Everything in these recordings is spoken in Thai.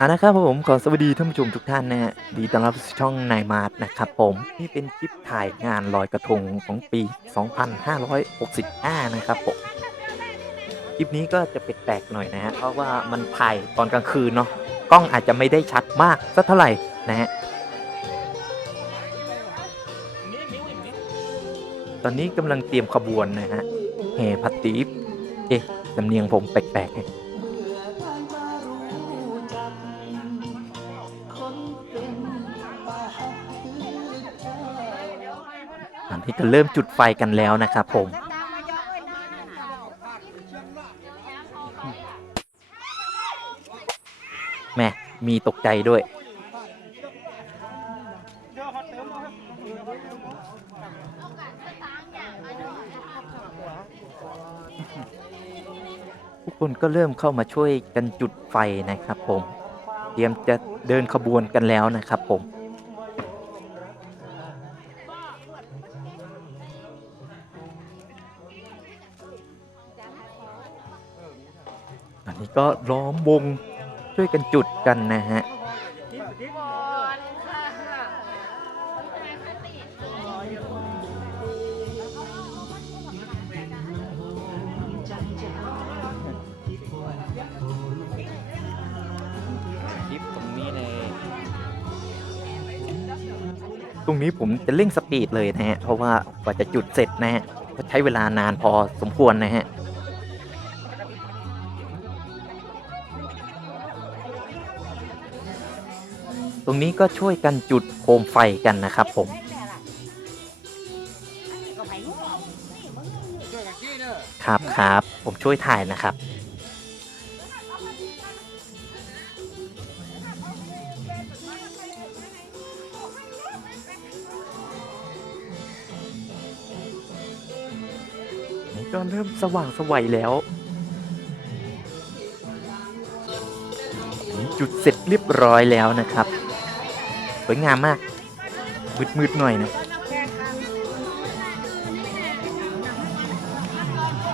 อ่านะครับผมขอสวัสดีท่านผู้ชมทุกท่านนะฮะดีต้อนรับสู่ช่องนายมาร์ทนะครับผมนี่เป็นคลิปถ่ายงานลอยกระทงของปี 2565 นะครับผมคลิปนี้ก็จะแปลกๆหน่อยนะฮะเพราะว่ามันถ่ายตอนกลางคืนเนาะกล้องอาจจะไม่ได้ชัดมากสักเท่าไหร่นะฮะตอนนี้กำลังเตรียมขบวนนะฮะแห่พัตตีฟเอ๊ะสำเนียงผมแปลกๆ นี้ก็เริ่มจุดไฟกันแล้วนะครับผมแม่มีตกใจด้วย ทุกคนก็เริ่มเข้ามาช่วยกันจุดไฟนะครับผม เตรียมจะเดินขบวนกันแล้วนะครับผม ก็ล้อมวงช่วยกันจุดกันนะฮะคลิปตรงนี้เลยตรงนี้ผมจะเร่งสปีดเลยนะฮะ เพราะว่ากว่าจะจุดเสร็จนะฮะก็ใช้เวลานานพอสมควรนะฮะ ตรงนี้ก็ช่วยกันจุดโคมไฟกันนะครับ ผมครับครับผมช่วยถ่ายนะครับ ก็เริ่มสว่างสวัยแล้วจุดเสร็จเรียบร้อยแล้วนะครับ สวยงามมาก มืดๆหน่อยนะ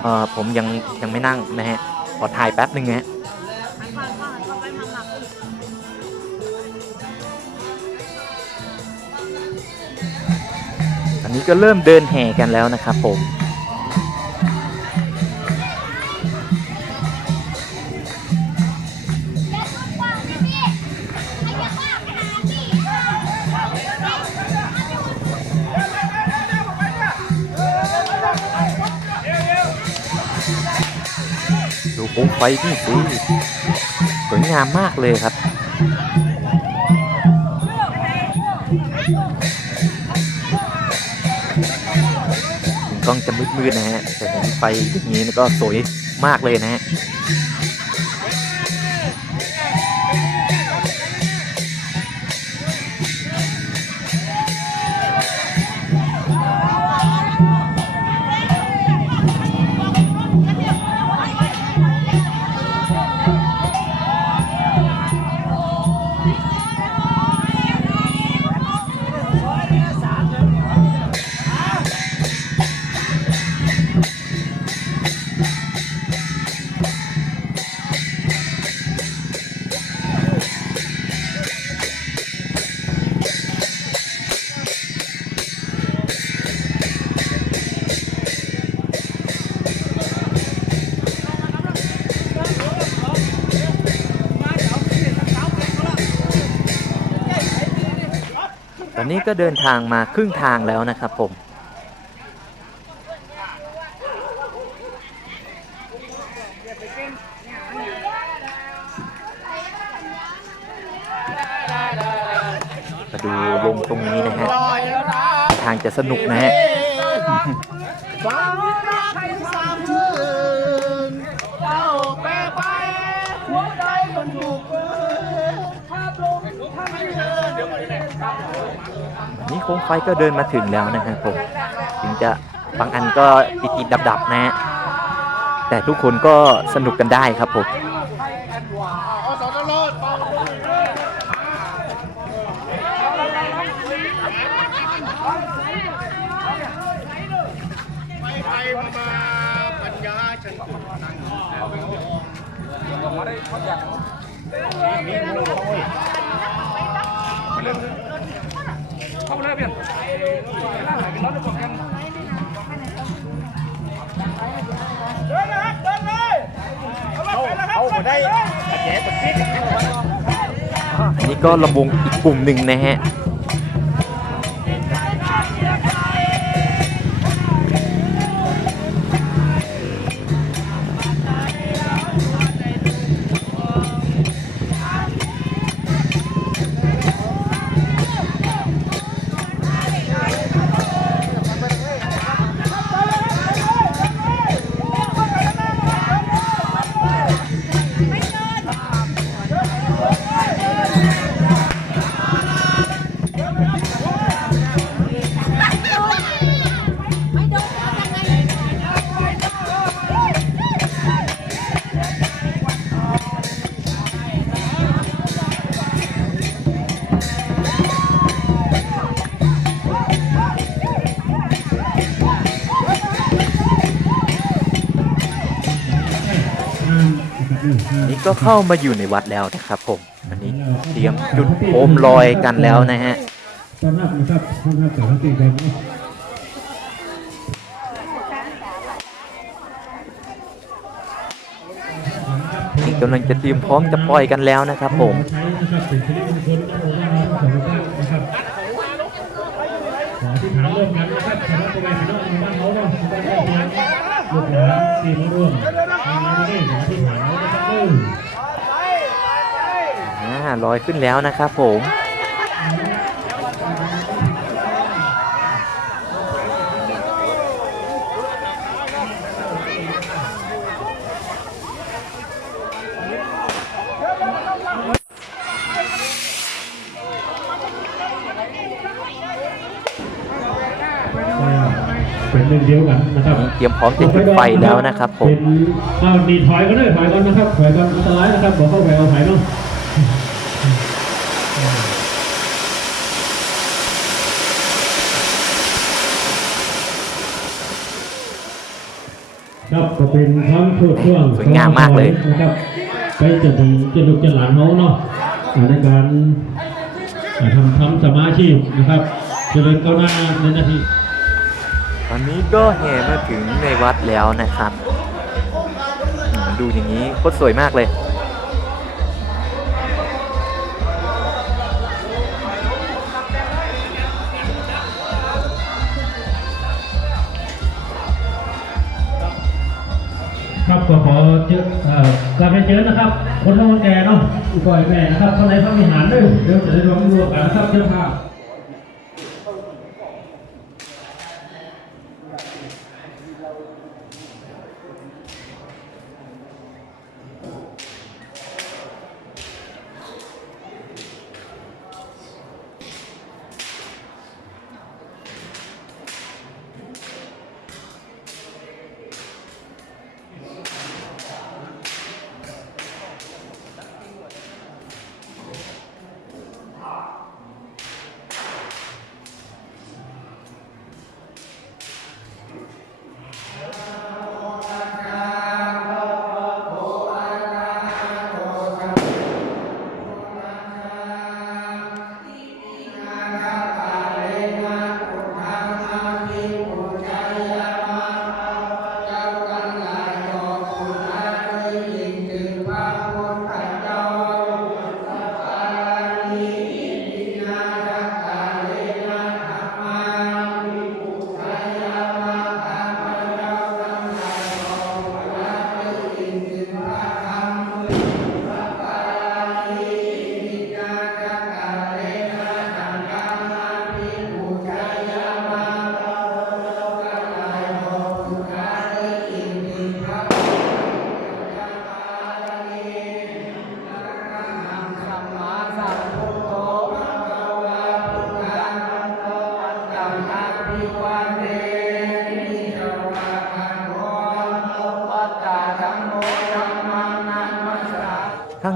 เออผมยังยังไม่นั่งนะฮะ ขอถ่ายแป๊บหนึ่งนะฮะอันนี้ก็เริ่มเดินแห่กันแล้วนะครับผม โอ้ไฟนี่สิสวยงามมากเลยครับ กล้องจะมืดๆนะฮะแต่เห็นไฟอย่างนี้ก็สวยมากเลยนะฮะ ตอนนี้ก็เดินทางมาครึ่งทางแล้วนะครับผม มาดูลงตรงนี้นะฮะ ทางจะสนุกนะฮะความรักสามชื่นเจ้าแป นี่โค้งไฟก็เดินมาถึงแล้วนะครับผม ถึงจะบางอันก็ติดติดดับดับๆนะฮะแต่ทุกคนก็สนุกกันได้ครับผมเอาสอง เกิดนั่งอยู่แล้วไม่มองเข้าเลยเปลี่ยนล่างไหนเป็นร้อนเลยบอกกันเดินนะครับเดินเลยเอาไปแล้วครับเอาได้แย่ตดปิดอันนี้ก็ลำวงอีกกลุ่มหนึ่งนะฮะ นี่ก็เข้ามาอยู่ในวัดแล้วนะครับผมอันนี้เตรียมจุดโคมลอยกันแล้วนะฮะตอนรับนะครับท่านรับสารติกันนะนี่กำลังจะเตรียมพร้อมจะปล่อยกันแล้วนะครับผมร่วมกันนะครับคณะตัวแทนพี่น้องบ้านเขาเนาะบ้านเราเพียลูกหลานที่มาร่วม ลอยขึ้นแล้วนะครับผมเขี่ยตรียมพร้อมจะดไฟแล้วนะครับผมเป็นอ้าวนี่ถอยก็ได้ถอยก่อนนะครับถอยก่อนอันตรายนะครับบอกเข้าไปเอาถอยเนาะ ครับก็เป็นทั้งช่วงช่วงสวยงามมากเลยนะครับไปจนถึงจะลุกจะหลานเขาเนาะอ่าในการอ่าทำทำสมาชีพนะครับเจริญก้าวหน้าในหนาทีตอนนี้ก็แห่มาถึงในวัดแล้วนะครับอืมดูอย่างนี้โคตรสวยมากเลย ก็ขอเจอเอ่อกลับไปเจอนะครับ คนเฒ่าคนแก่เนาะอุปอยแม่นะครับข้างในพระวิหารด้วยเดี๋ยวจะได้รวมรวมกันนะครับเจ้าภาพ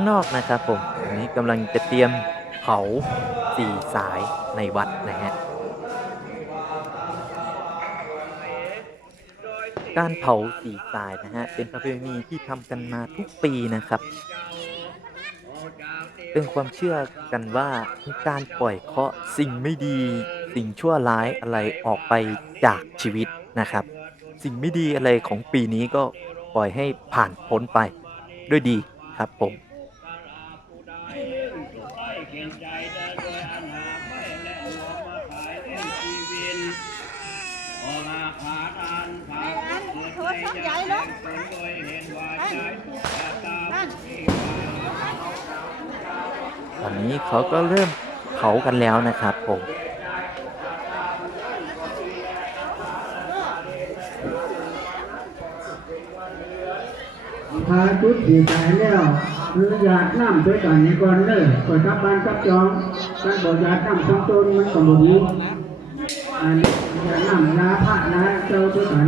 นอกนะครับผมอันนี้กำลังจะเตรียมเผาสี่สายในวัดนะฮะการเผาสีสายนะฮะเป็นประเพณีที่ทำกันมาทุกปีนะครับ เป็นความเชื่อกันว่าการปล่อยเคราะห์สิ่งไม่ดีสิ่งชั่วร้ายอะไรออกไปจากชีวิตนะครับ สิ่งไม่ดีอะไรของปีนี้ก็ปล่อยให้ผ่านพ้นไปด้วยดีครับผม โทรศัพท์ใหญ่เนาะนั่น ตอนนี้เขาก็เริ่มเผากันแล้วนะครับผมพาจุดสีใจแล้วคืออยากน้ำด้วยกันนี้ก่อนเลยก่อนกลับบ้านกลับจองการบอกอยากน้ำต้องต้นมันก็บ่ดีอันนี้อยากน้ำนาพระนาเจ้าด้วยกัน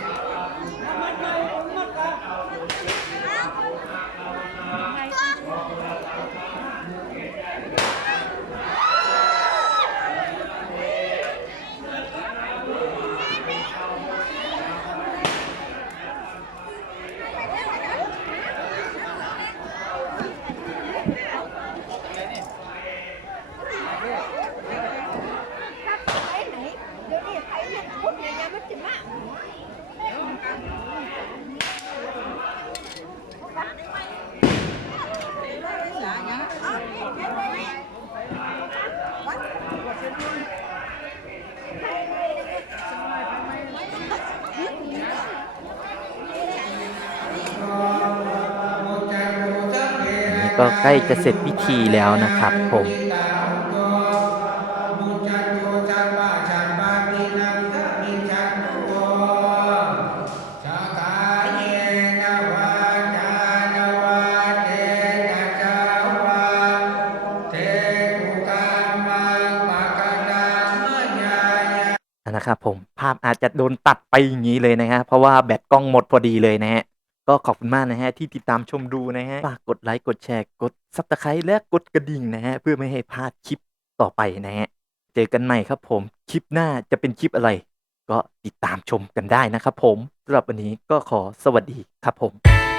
ถ้าไปไหนเดี๋ยวนี้ไปเนี่ยพุทธเนี่ยมันจะมาก นี่ ก็ใกล้จะเสร็จพิธีแล้วนะครับผมนะครับผมภาพอาจจะโดนตัดไปอย่างนี้เลยนะฮะเพราะว่าแบตกล้องหมดพอดีเลยนะฮะ ก็ขอบคุณมากนะฮะที่ติดตามชมดูนะฮะฝากกดไลค์กดแชร์กดซับสไครต์และกดกระดิ่งนะฮะเพื่อไม่ให้พลาดคลิปต่อไปนะฮะเจอกันใหม่ครับผมคลิปหน้าจะเป็นคลิปอะไร ก็ติดตามชมกันได้นะครับผมสำหรับวันนี้ก็ขอสวัสดีครับผม